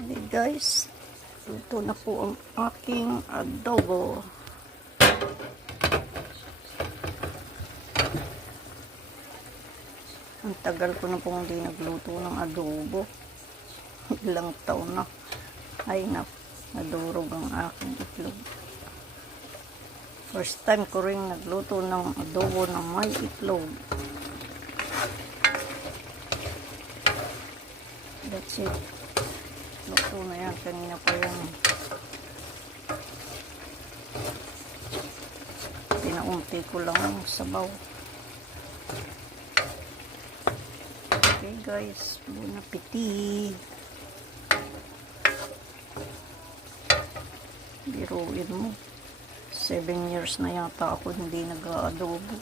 Okay guys, luto na po ang aking adobo. Ang tagal ko na pong hindi nagluto ng adobo. Ilang taon na. Ay na, nadurog ang aking itlog. First time ko rin nagluto ng adobo na may itlog. That's it. Luto na yan. Kanina pa yan. Pinaunti ko lang ang sabaw. Okay guys. Bon appetit. Biruin mo. 7 years na yata ako hindi nag-adobo.